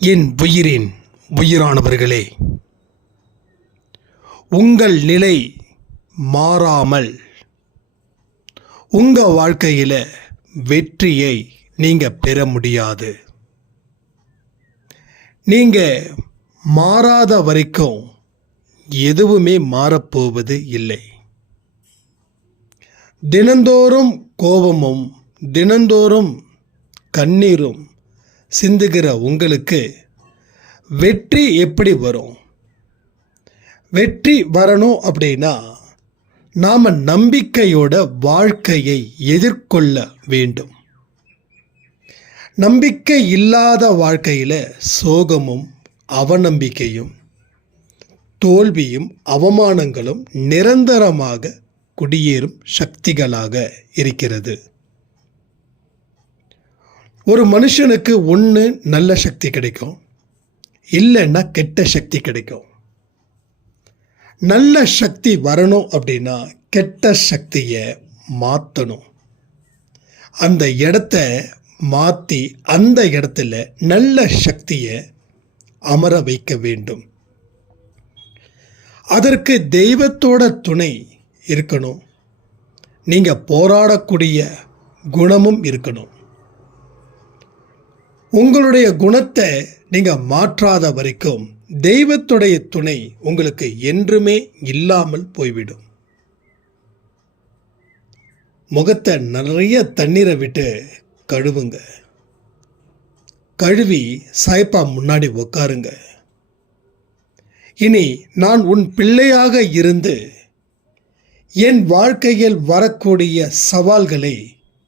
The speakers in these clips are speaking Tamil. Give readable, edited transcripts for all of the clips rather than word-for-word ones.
என் உயிரின் உயிரானவர்களே, உங்கள் நிலை மாறாமல் உங்கள் வாழ்க்கையில் வெற்றியை நீங்கள் பெற முடியாது. நீங்கள் மாறாத வரைக்கும் எதுவுமே மாறப்போவது இல்லை. தினந்தோறும் கோபமும் தினந்தோறும் கண்ணீரும் சிந்துகிற உங்களுக்கு வெற்றி எப்படி வரும்? வெற்றி வரணும் அப்படின்னா நாம் நம்பிக்கையோட வாழ்க்கையை எதிர்கொள்ள வேண்டும். நம்பிக்கை இல்லாத வாழ்க்கையில் சோகமும் அவநம்பிக்கையும் தோல்வியும் அவமானங்களும் நிரந்தரமாக குடியேறும் சக்திகளாக இருக்கிறது. ஒரு மனுஷனுக்கு ஒன்று நல்ல சக்தி கிடைக்கும், இல்லைன்னா கெட்ட சக்தி கிடைக்கும். நல்ல சக்தி வரணும் அப்படின்னா கெட்ட சக்தியை மாற்றணும். அந்த இடத்த மாற்றி அந்த இடத்துல நல்ல சக்தியை அமர வைக்க வேண்டும். அதற்கு தெய்வத்தோட துணை இருக்கணும். நீங்கள் போராடக்கூடிய குணமும் இருக்கணும். உங்களுடைய குணத்தை நீங்கள் மாற்றாத வரைக்கும் தெய்வத்துடைய துணை உங்களுக்கு என்றுமே இல்லாமல் போய்விடும். முகத்தை நிறைய தண்ணீரை விட்டு கழுவுங்க. கழுவி சாய்ப்பா முன்னாடி உட்காருங்க. இனி நான் உன் பிள்ளையாக இருந்து என் வாழ்க்கையில் வரக்கூடிய சவால்களை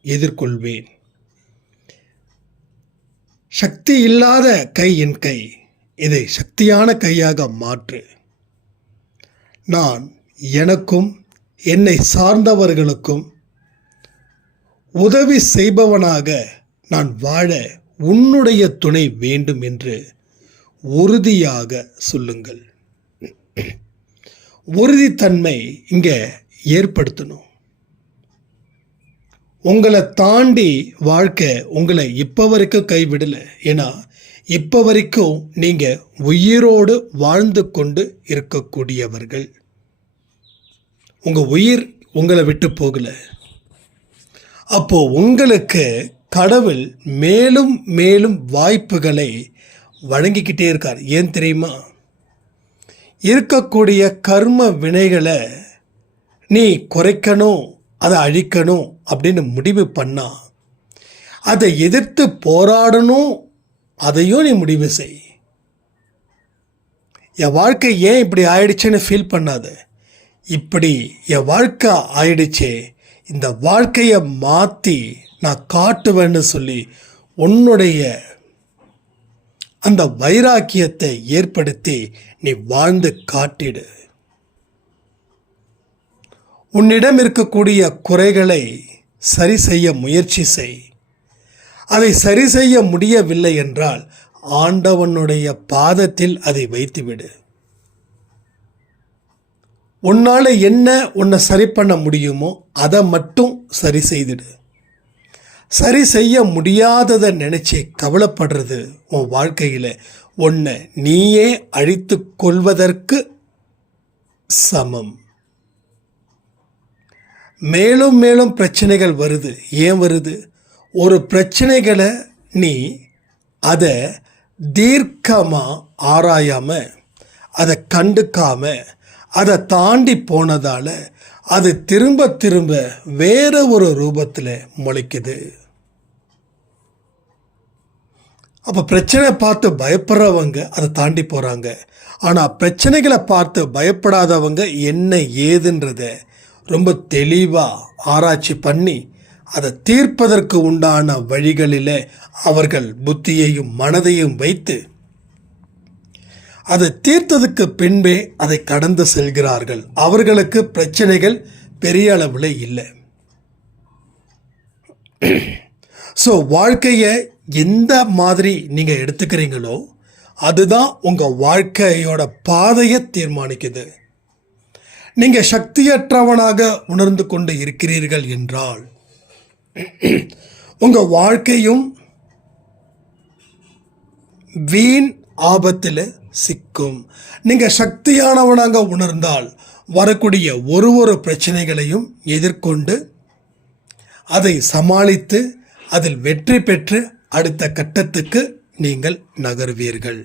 எதிர்கொள்வேன். சக்தி இல்லாத கை என் கை, இதை சக்தியான கையாக மாற்று. நான் எனக்கும் என்னை சார்ந்தவர்களுக்கும் உதவி செய்பவனாக நான் வாழ உன்னுடைய துணை வேண்டும் என்று உறுதியாக சொல்லுங்கள். உறுதித்தன்மை இங்கே ஏற்படுத்தணும். உங்களை தாண்டி வாழ்க்கை உங்களை இப்போ வரைக்கும் கைவிடலை. ஏன்னா இப்போ வரைக்கும் நீங்கள் உயிரோடு வாழ்ந்து கொண்டு இருக்கக்கூடியவர்கள். உங்கள் உயிர் உங்களை விட்டு போகலை. அப்போது உங்களுக்கு கடவுள் மேலும் மேலும் வாய்ப்புகளை வழங்கிக்கிட்டே இருக்கார். ஏன் தெரியுமா? இருக்கக்கூடிய கர்ம வினைகளை நீ குறைக்கணும், அதை அழிக்கணும் அப்படின்னு முடிவு பண்ணா அதை எதிர்த்து போராடணும், அதையும் நீ முடிவு செய். என் வாழ்க்கை ஏன் இப்படி ஆயிடுச்சுன்னு ஃபீல் பண்ணாத. இப்படி என் வாழ்க்கை ஆயிடுச்சே, இந்த வாழ்க்கையை மாற்றி நான் காட்டுவேன்னு சொல்லி உன்னுடைய அந்த வைராக்கியத்தை ஏற்படுத்தி நீ வாழ்ந்து காட்டிடு. உன்னிடம் இருக்கக்கூடிய குறைகளை சரி செய்ய முயற்சி செய். அதை சரி செய்ய முடியவில்லை என்றால் ஆண்டவனுடைய பாதத்தில் அதை வைத்துவிடு. உன்னால் என்ன உன்னை சரி பண்ண முடியுமோ அதை மட்டும் சரி செய்திடு. சரி செய்ய முடியாததை நினச்சி கவலைப்படுறது உன் வாழ்க்கையில் உன்னை நீயே அழித்து கொள்வதற்கு சமம். மேலும் மேலும் பிரச்சனைகள் வருது. ஏன் வருது? ஒரு பிரச்சனைகளை நீ அதை தீர்க்கமாக ஆராயாமல், அதை கண்டுக்காமல், அதை தாண்டி போனதால் அது திரும்ப திரும்ப வேற ஒரு ரூபத்தில் முளைக்குது. அப்போ பிரச்சனை பார்த்து பயப்படுறவங்க அதை தாண்டி போகிறாங்க. ஆனால் பிரச்சனைகளை பார்த்து பயப்படாதவங்க என்ன ஏதுன்றத ரொம்ப தெளிவாக ஆராய்ச்சி பண்ணி அதை தீர்ப்பதற்கு உண்டான வழிகளில் அவர்கள் புத்தியையும் மனதையும் வைத்து அதை தீர்த்ததுக்கு பின்பே அதை கடந்து செல்கிறார்கள். அவர்களுக்கு பிரச்சனைகள் பெரிய அளவில் இல்லை. ஸோ வாழ்க்கையை எந்த மாதிரி நீங்கள் எடுத்துக்கிறீங்களோ அதுதான் உங்கள் வாழ்க்கையோட பாதையை தீர்மானிக்குது. நீங்கள் சக்தியற்றவனாக உணர்ந்து கொண்டு இருக்கிறீர்கள் என்றால் உங்கள் வாழ்க்கையும் வீண் ஆபத்தில் சிக்கும். நீங்கள் சக்தியானவனாக உணர்ந்தால் வரக்கூடிய ஒரு பிரச்சனைகளையும் எதிர்கொண்டு அதை சமாளித்து அதில் வெற்றி பெற்று அடுத்த கட்டத்துக்கு நீங்கள் நகர்வீர்கள்.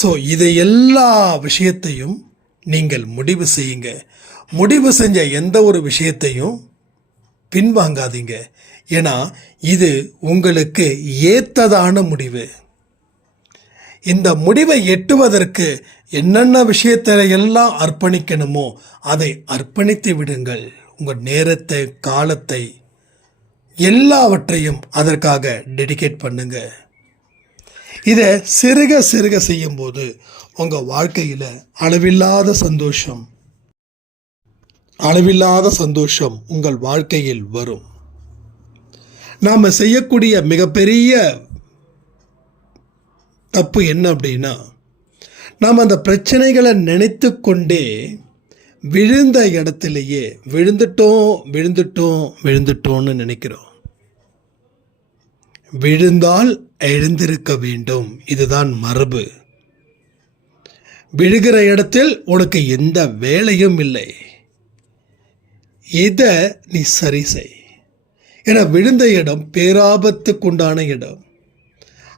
ஸோ இதை எல்லா விஷயத்தையும் நீங்கள் முடிவு செய்யுங்க. முடிவு செஞ்ச எந்த ஒரு விஷயத்தையும் பின்வாங்காதீங்க. ஏன்னா இது உங்களுக்கு ஏற்றதான முடிவு. இந்த முடிவை எட்டுவதற்கு என்னென்ன விஷயத்தை எல்லாம் அர்ப்பணிக்கணுமோ அதை அர்ப்பணித்து விடுங்கள். உங்கள் நேரத்தை, காலத்தை, எல்லாவற்றையும் அதற்காக டெடிகேட் பண்ணுங்க. இதை சிறுக சிறுக செய்யும்போது உங்கள் வாழ்க்கையில் அளவில்லாத சந்தோஷம் உங்கள் வாழ்க்கையில் வரும். நாம் செய்யக்கூடிய மிகப்பெரிய தப்பு என்ன அப்படின்னா, நாம் அந்த பிரச்சனைகளை நினைத்து கொண்டே விழுந்த இடத்திலேயே விழுந்துட்டோம்னு நினைக்கிறோம். விழுந்தால் எழுந்திருக்க வேண்டும், இதுதான் மரபு. விழுகிற இடத்தில் உனக்கு எந்த வேலையும் இல்லை, இதை நீ சரி செய். ஏன்னா விழுந்த இடம் பேராபத்துக்குண்டான இடம்.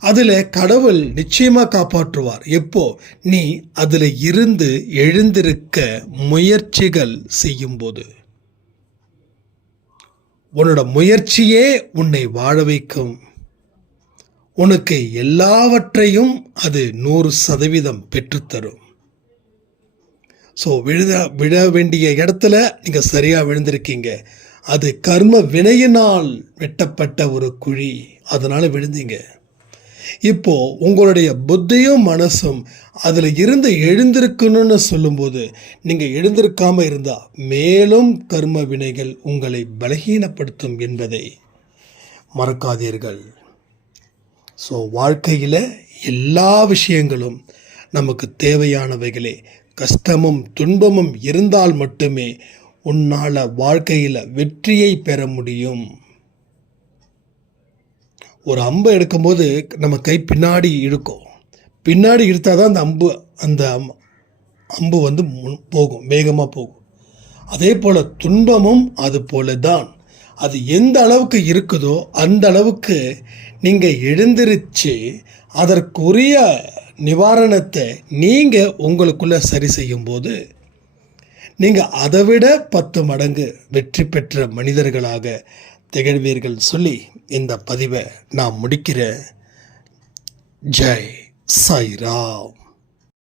அதில் கடவுள் நிச்சயமாக காப்பாற்றுவார். எப்போ நீ அதில் இருந்து எழுந்திருக்க முயற்சிகள் செய்யும்போது. உன்னோட முயற்சியே உன்னை வாழ வைக்கும். உனக்கு எல்லாவற்றையும் அது 100% பெற்றுத்தரும். ஸோ விழ வேண்டிய இடத்துல நீங்கள் சரியாக விழுந்திருக்கீங்க. அது கர்ம வினையினால் வெட்டப்பட்ட ஒரு குழி, அதனால் விழுந்தீங்க. இப்போ உங்களுடைய புத்தியும் மனசும் அதில் இருந்து எழுந்திருக்கணும்னு சொல்லும்போது நீங்கள் எழுந்திருக்காமல் இருந்தால் மேலும் கர்ம வினைகள் உங்களை பலகீனப்படுத்தும் என்பதை மறக்காதீர்கள். ஸோ வாழ்க்கையில் எல்லா விஷயங்களும் நமக்கு தேவையானவைகளே. கஷ்டமும் துன்பமும் இருந்தால் மட்டுமே உன்னால் வாழ்க்கையில் வெற்றியை பெற முடியும். ஒரு அம்பை எடுக்கும்போது நம்ம கை பின்னாடி இழுக்கும். பின்னாடி இழுத்தால் தான் அந்த அம்பு வந்து போகும், வேகமாக போகும். அதே போல் துன்பமும் அது போல தான். அது எந்த அளவுக்கு இருக்குதோ அந்த அளவுக்கு நீங்கள் எழுந்திருச்சு அதற்குரிய நிவாரணத்தை நீங்கள் உங்களுக்குள்ளே சரி செய்யும்போது நீங்கள் அதை விட 10 மடங்கு வெற்றி பெற்ற மனிதர்களாக திகழ்வீர்கள் சொல்லி இந்த பதிவை நான் முடிக்கிறேன். ஜெய் சாய்ராம்.